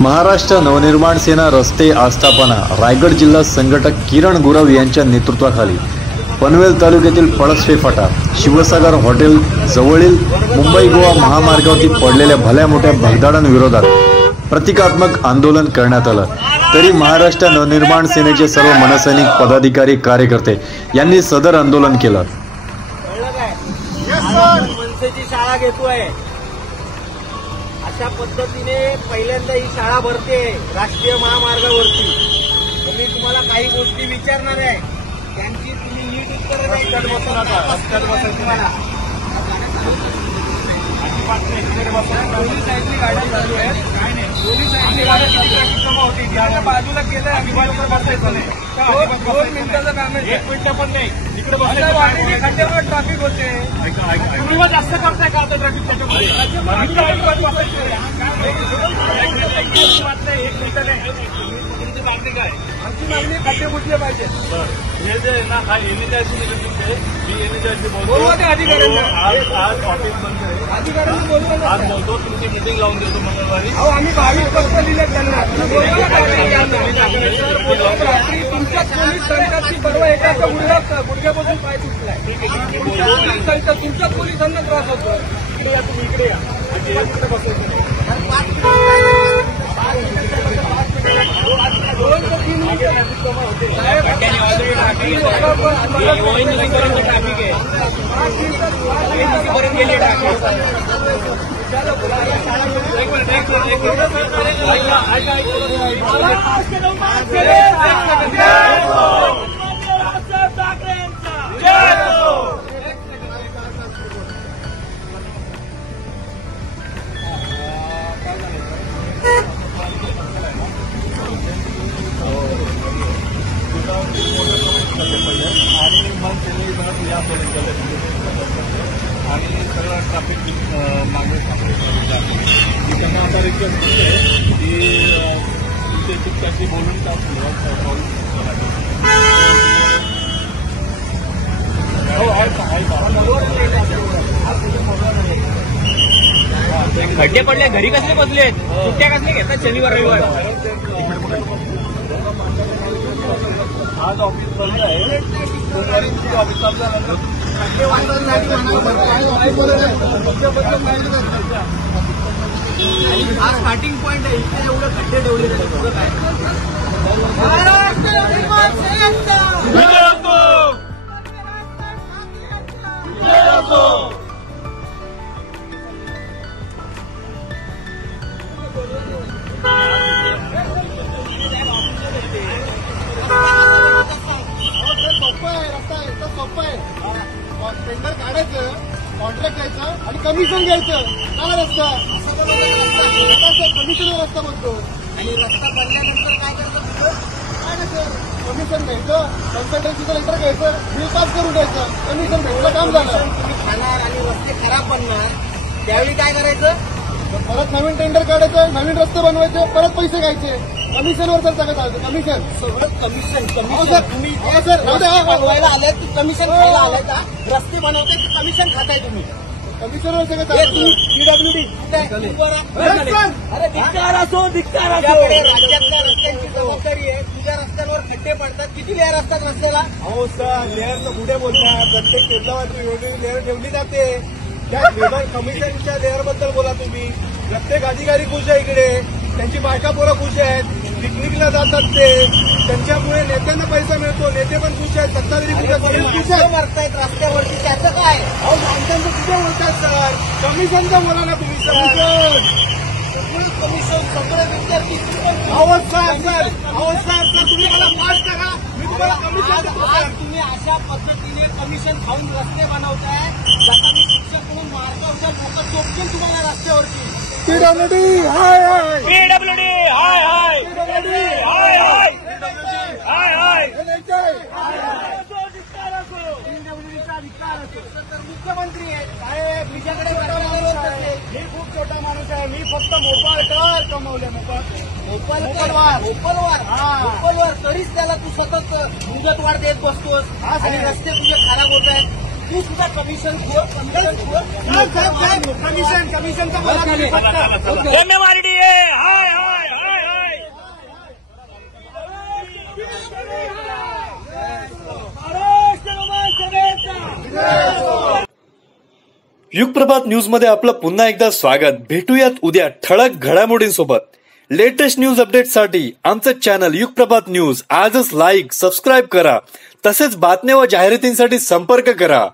महाराष्ट्र नवनिर्माण सेना रस्ते आस्थापना रायगड जिल्हा संघटक किरण गुरव यांच्या नेतृत्वाखाली पनवेल तालुक्यातील पळसवे फाटा शिवसागर हॉटेल जवळील मुंबई गोवा महामार्गावरती पडलेल्या भल्या मोठ्या भगदाडांविरोधात प्रतिकात्मक आंदोलन करण्यात आलं। तरी महाराष्ट्र नवनिर्माण सेनेचे सर्व मनसैनिक पदाधिकारी कार्यकर्ते यांनी सदर आंदोलन केलं। मनसेची शाळा घेतोय अशा पद्धतीने पहिल्यांदा ही शाळा भरते राष्ट्रीय महामार्गावरती। मी तुम्हाला काही गोष्टी विचारणार आहे, त्यांची तुम्ही नीट उत्तर बाजूला केलं 2 मिनिटाचं काम आहे, 1 मिनिट पण नाही। इकडे खड्ड्यावर ट्रॅफिक होते, तुम्ही जास्त करताय का आता ट्रॅफिक त्याच्यामध्ये? 1 मिनिट नाही, तुमची मागणी काय? आमची मागणी खड्डे बुजले पाहिजे। हे जे ना हा एनएचआयसी मी एनएचआयसी बोलतो आज ऑफिस बंद आहे, अधिकाऱ्यांनी बोलतो आज बोलतो तुमची मीटिंग लावून देतो मंगळवारी। आम्ही 22 पत्र लिहिले त्यांना, तुमच्या पोलीस संघाची परवा एकाचा गुडघ्यापासून पाय तुटलाय, तुमच्या पोलिसांना त्रास होतो। इकडे या, तुम्ही इकडे या, तिकडे बसायचं नाही। 2 ते 3 मिनिट जमा होते साहेब, ट्रॅफिक आहे गेली आणि सगळं ट्रॅफिक मागे त्यांना आता रिक्वेस्ट करते की तुमचे चित्ताशी बोलून का खड्डे पडले, घरी कसले बसले, सुट्ट्या कसले घेतात शनिवार रविवार? आज ऑफिस बंद आहे, ऑफिस हा स्टार्टिंग पॉइंट आहे, इथे एवढं खड्डे ठेवले टेंडर काढायचं, कॉन्ट्रॅक्ट घ्यायचं आणि कमिशन घ्यायचं। काय रस्ता कमिशनवर रस्ता बनतो आणि रस्ता बनल्यानंतर काय करायचं? काय नाही सर, कमिशन घ्यायचं, कन्सल्टन्सीचं लेटर घ्यायचं, बिल पास करून द्यायचं, कमिशन भेटलं, काम झालं। तुम्ही खाणार आणि रस्ते खराब बनणार, त्यावेळी काय करायचं? परत नवीन टेंडर काढायचं, नवीन रस्ते बनवायचे, परत पैसे घ्यायचे, कमिशनवर चालतं का? चालतं कमिशन, सगळं कमिशन। तुम्ही सर बनवायला आले की कमिशन खायला आलाय का? रस्ते बनवते की कमिशन खाताय तुम्ही? कमिशनवर सगळं पीडब्ल्यूडी। अरे धिक्कार असो, धिक्कार असो, राज्यातल्या रस्त्यांची जबाबदारी आहे। तुझ्या रस्त्यांवर खड्डे पडतात, किती लेअर असतात रस्त्याला? अहो सर, लेअरचं कुठे बोलतात? प्रत्येक टेबलावरती वेगळी लेअर ठेवली जाते, त्या लेबर कमिशनच्या लेअरबद्दल बोला तुम्ही। प्रत्येक अधिकारी खुश आहे इकडे, त्यांची बायका पोरं खुश आहेत, पिकनिकला जातात ते, त्यांच्यामुळे नेत्यांना पैसा मिळतो, नेते पण खुश आहेत, सत्ताधारी खुश मरतायत रस्त्यावरती, त्याचं काय? अहो माणसांचं कुठे बोलतात सर? कमिशनचं बोला ना तुम्ही सर, कमिशन सगळे विद्यार्थी। अहो सर तुम्ही मला पास करा, मी तुम्हाला कमिशन। तुम्ही अशा पद्धतीने कमिशन खाऊन रस्ते बनवताय, जसा मी शिक्षक म्हणून मार्गावर लोक चोपतील तुम्हाला रस्त्यावरती। पीडब्ल्यूडी हाय हाय, पीडब्ल्यूडी हाय हाय, पीडब्ल्यूडी हाय हाय, हाय हाय, पीडब्ल्यूडीचा अधिकार असतो। तर मुख्यमंत्री आहे साहेब, तुझ्याकडे मी खूप छोटा माणूस आहे, मी फक्त मोपाळकर कमवले, मोपलवार तरीच त्याला तू सतत मुदतवाढ देत बसतोस आणि रस्ते तुझे खराब होत आहेत। तू सुद्धा कमिशन कमिशनचा युगप्रभात न्यूज मध्ये आपलं पुन्हा एकदा स्वागत. भेटूयात उद्या ठळक घडामोडींसोबत. लेटेस्ट न्यूज अपडेटसाठी आमचं चॅनल युगप्रभात न्यूज आजच लाईक सबस्क्राईब करा. तसेच बातम्या व जाहिरातींसाठी संपर्क करा.